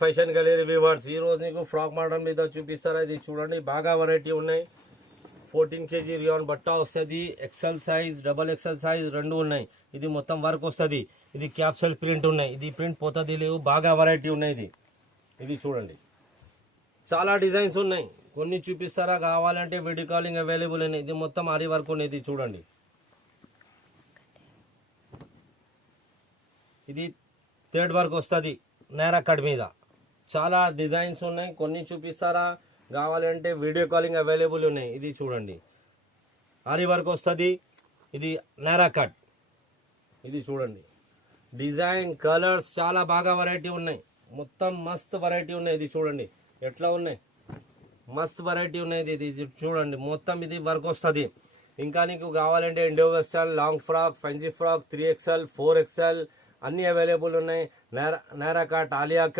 Fashion gallery viewers, ఈ రోజు నీకు ఫ్రాక్ మోడల్ మీద చూపిస్తారా. ఇది చూడండి, బాగా వెరైటీ ఉన్నాయి. 14 kg రియాన్ బట్ట వస్తుంది. XL size, double XL size రెండు ఉన్నాయి. ఇది మొత్తం వర్క్ వస్తుంది. ఇది క్యాప్సూల్ ప్రింట్ ఉన్నాయి. ఇది ప్రింట్ పోతుంది లేవు, బాగా వెరైటీ ఉన్నాయి. ఇది చూడండి, చాలా డిజైన్స్ ఉన్నాయి. కొన్ని చూపిస్తారా, కావాలంటే వీడియో కాలింగ్ అవైలబుల్ ఉన్నాయి. ఇది మొత్తం ఆరి వర్క్ ఉన్నాయి. ఇది చూడండి, ఇది థ్రెడ్ వర్క్ వస్తుంది నేరా కట్ మీద. చాలా డిజైన్స్ ఉన్నాయి. కొన్ని చూపిస్తారా, కావాలంటే వీడియో కాలింగ్ అవైలబుల్ ఉన్నాయి. ఇది చూడండి, ఆరి వర్క్ వస్తుంది. ఇది నేరా కట్. ఇది చూడండి, డిజైన్ కలర్స్ చాలా బాగా వెరైటీ ఉన్నాయి. మొత్తం మస్త్ వెరైటీ ఉన్నాయి. ఇది చూడండి ఎట్లా ఉన్నాయి, మస్త్ వెరైటీ ఉన్నాయి. ఇది చూడండి, మొత్తం ఇది వర్క్ వస్తుంది. ఇంకా నీకు కావాలంటే Indo western, long frock, fancy frock, 3XL, 4XL అన్ని అవైలబుల్ ఉన్నాయి. నేరా కట్, ఆలియా